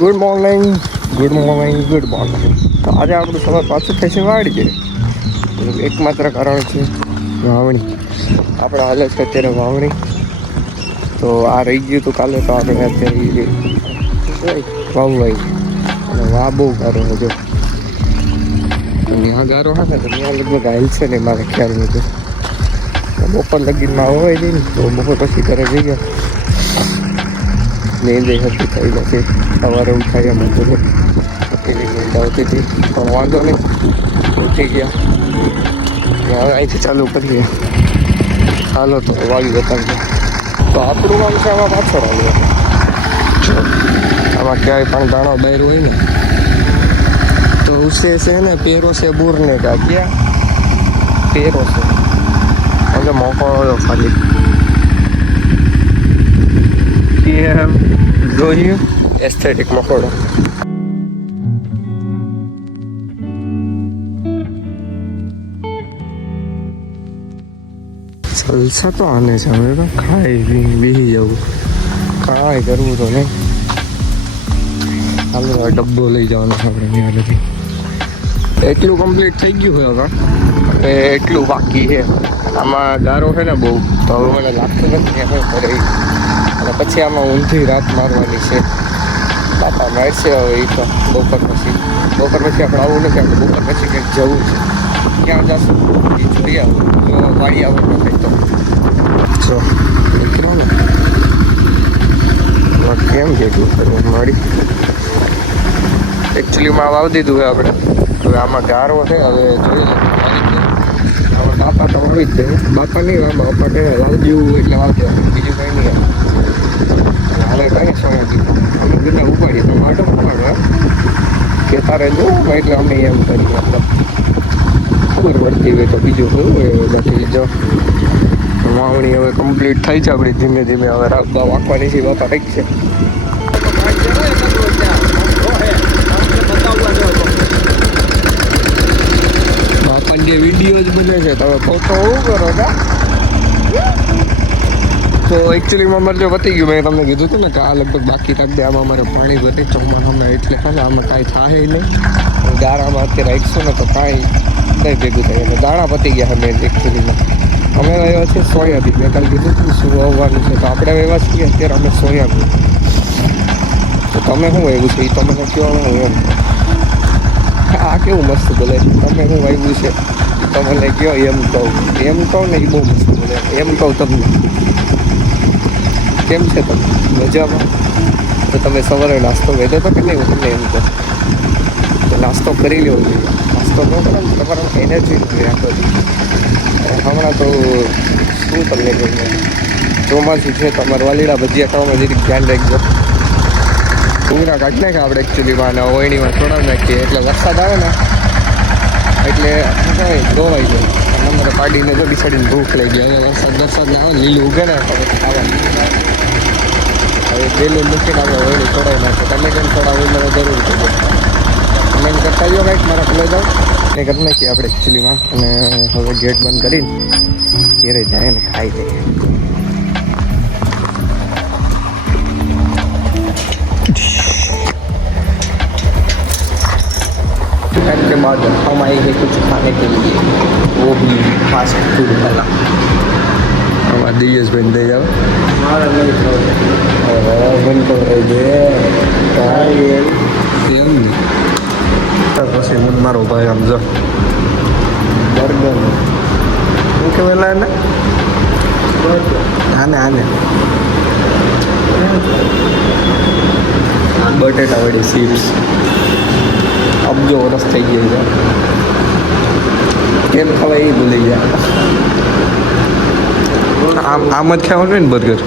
Good morning good morning. તો આજે આપણું સવાર પાછું થઈ વાળી જાય. એકમાત્ર કારણ છે વાવણી. આપણે હાલે છે અત્યારે વાવણી. તો આ રહી ગયું હતું કાલે, તો આપણે અત્યારે વાવવાય અને વાહ બહુ ગારો છે. જો ત્યાં ગારો હા ને તો ત્યાં લગભગ હાલ છે ને મારે ખ્યાલ નથી. બપોર લગીનમાં હોય નહીં ને તો બપોર પછી ઘરે જઈ ગયા. નીંદ હતી થઈ નથી. સવારે ઉઠાઈ એમ હતું પેલી નીંદ આવતી હતી પણ વાંધો નહીં, ઉઠી ગયા. હવે અહીંથી ચાલુ કરીએ. ચાલો તો વાળી બતાવીએ. તો આપણું નામ છે આમાં પાછળ આવ્યું. આમાં ક્યાંય પણ દાણો બહાર હોય ને તો ઉસે છે ને પેરો છે બૂરને કા ક્યાં પેરો છે એટલે મોકો ખાલી જોયું એસ્થેટિક મકોડો. જલસા તો આને છે. હવે તો ખાઈ બેસી જવું, કાંઈ કરવું તો નહીં. હાલો ડબ્બો લઈ જવાનો આપણે ત્યાં નથી. એટલું કમ્પ્લીટ થઈ ગયું હોય હવે એટલું બાકી છે. આમાં ગારો છે ને બહુ, તો હવે મને લાગતું નથી એમ કરે. અને પછી આમાં ઊંધી રાત મારવાની છે. બાપા મારશે હવે એ તો બપોર પછી આપણે આવું નથી. આપણે બપોર પછી કંઈક જવું છે. ક્યાં જશું એ જોઈએ. વાડી આવવાનું કંઈક તો જો નીકળો ને કેમ જેટલું કરવું મારી. એકચ્યુઅલીમાં વાવી દીધું છે આપણે. હવે આમાં ગારો છે. હવે જોઈએ હવે બાપા તો વાવી જ દે. બાપા નહીં આમાં બાપા કહે વાવજ્યું એટલે વાવજો, બીજું કંઈ નહીં. હવે કંઈ સમય દીધું અમે બધા ઉપાડીએ તો માટો ઉપાડવા કે તારે જો એટલે અમે એમ કરીએ. આપણે ખબર પડતી હોય તો બીજું શું હોય. બાકી જો વાવણી હવે કમ્પ્લીટ થઈ છે આપણી. ધીમે ધીમે હવે વાંકવાની છે. બાપા કંઈક છે બાપાને જે વિડીયો જ બને છે. તમે ફોટો શું કરો કા. તો એકચ્યુઅલીમાં અમારે જો પતી ગયું. મેં તમને કીધું હતું ને કે આ લગભગ બાકી રાખી દે. આમાં અમારે પાણી ભરે ચોમાસામાં એટલે ખાલી આમાં કાંઈ થાય નહીં. ગારામાં અત્યારે રાખીશું ને તો કાંઈ નહીં ભેગું થાય. અને દાણા પતી ગયા મેં એકચ્યુઅલીમાં. અમે આવ્યા છીએ સોયાબીન. મેં કાલે કીધું હતું શું વાવવાનું છે. તો આપણે આવ્યા છીએ અત્યારે અમે સોયાબીન. તો તમે શું વાવ્યું છે એ તો મને કહો. હું એમ આ કેવું મસ્ત બોલે. તમે શું વાવ્યું છે તો મને કહો. એમ કહું ને એ બહુ મસ્ત બોલે. એમ કહું તમને કેમ છે તમે મજામાં? તો તમે સવારે નાસ્તો વેધો હતો કે નહીં? હું તમને એમ કહું તો નાસ્તો કરી લેવો જોઈએ. નાસ્તો ન કરો ને તમારા એનર્જી નથી આખો. હમણાં તો શું તમને જોઈએ, ચોમાસું છે. તમારે વાલીડા ભજીયા ખાવામાં જરીક ધ્યાન રાખજો. ડુંગરા કાઢી નાખે આપણે એકચ્યુઅલીમાં અને ઓયણીમાં છોડાવી નાખીએ એટલે વરસાદ આવે ને એટલે ધોવાઈ જાય. અને અમારે પાડીને તો બિસાડીને ભૂખ લઈ ગઈ. અને વરસાદ ના આવે ને લીલું ઉગે ને તો ખાવાનું. હવે પેલું મૂકીને આપણે ઓયણી છોડાવી નાખીએ. તમે કેમ છોડાવો મને જરૂર છે. તમે એમ કરતા જાઓ કાંઈક મારા ભલે જાઓ એ કરી નાખીએ આપણે એકચ્યુઅલીમાં. અને હવે ગેટ બંધ કરીને ઘેરે જાય ને ખાઈ લઈએ. टाइम के बाद हम आएंगे कुछ खाने के लिए, वो भी फास्ट फूड वाला. हमारा दियस बन दे जाओ मारा नहीं तो बन तो रह दे काय એમ ને તો પછી મન મારો ભાઈ આમ જો બર્ગર શું કહેવાય ને આને બટેટા વડી ચિપ્સ અબજો વરસ થઈ ગઈ છે. કેમ ખવાય એ ભૂલી ગયા. આમ જ ખાવાનું ને બર્ગર.